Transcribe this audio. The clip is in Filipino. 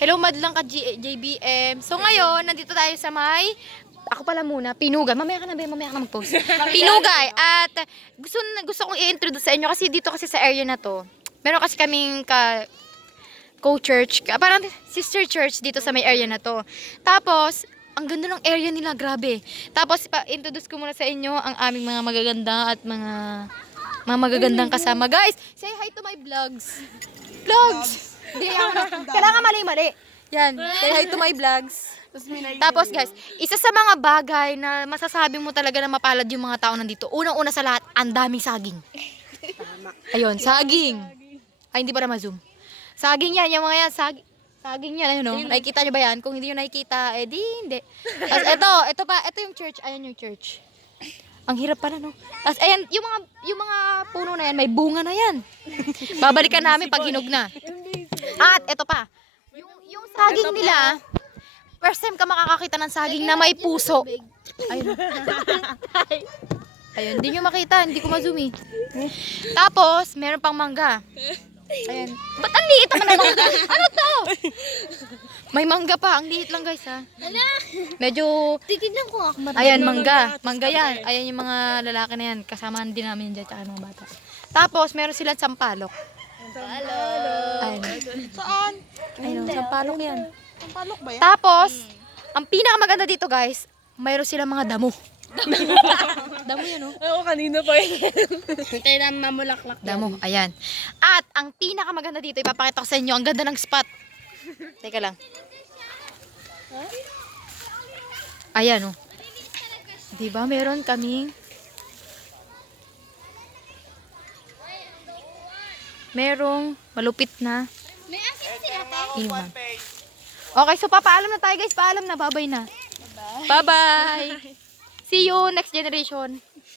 Hello, madlang ka JBM. So ngayon, nandito tayo sa may... Ako pala muna, Pinugay. Mamaya ka na mag-post. Pinugay. At gusto kong i-introduce sa inyo kasi dito kasi sa area na to. Meron kasi kaming co-church, parang sister church dito sa may area na to. Tapos, ang ganda ng area nila, grabe. Tapos, introduce ko muna sa inyo ang aming mga magaganda at mga magagandang kasama. Guys, say hi to my vlogs. Vlogs! Hindi, kailangan mali-mali. Yan, say hi to my vlogs. Tapos guys, isa sa mga bagay na masasabi mo talaga na mapalad yung mga tao nandito. Unang-una sa lahat, ang daming saging. Ayun, saging. Ay, hindi pa na ma-zoom. Saging yan, yung mga yan, saging yan, ayun o. Nakikita nyo ba yan? Kung hindi nyo nakikita, eh di, hindi. Tapos ito yung church, ayan yung church. Ang hirap pala, no? Tapos, ayan, yung mga puno na yan, may bunga na yan. Babalikan namin pag hinog na. At, ito pa. Yung saging nila, first time ka makakakita ng saging na may puso. Ayun. Ayun, hindi nyo makita, hindi ko ma-zoom eh. Tapos, meron pang mangga. Ayan. Ba't ang liit naman ng mangga? Ano to? May mangga pa, ang liit lang guys ha. Medyo... Titignan ko ako. Ayan, mangga. Mangga yan. Ayan yung mga lalaki na yan. Kasama din namin dyan, tsaka yung mga bata. Tapos, meron silang sampalok. Sampalok. Ayun. Saan? Ayun, sampalok yan. Sampalok ba yan? Tapos, ang pinakamaganda dito guys, mayroon silang mga damo. Damo yan oh. Oo, kanina pa yun. Hintay na mamulaklak. Damo, ayan. At ang pinakamaganda dito, ipapakita ko sa inyo, ang ganda ng spot. Teka lang. Ayan oh. Diba, meron kaming merong malupit na inuman. Okay, so papaalam na tayo guys. Paalam na, bye-bye na. Bye-bye. See you next generation.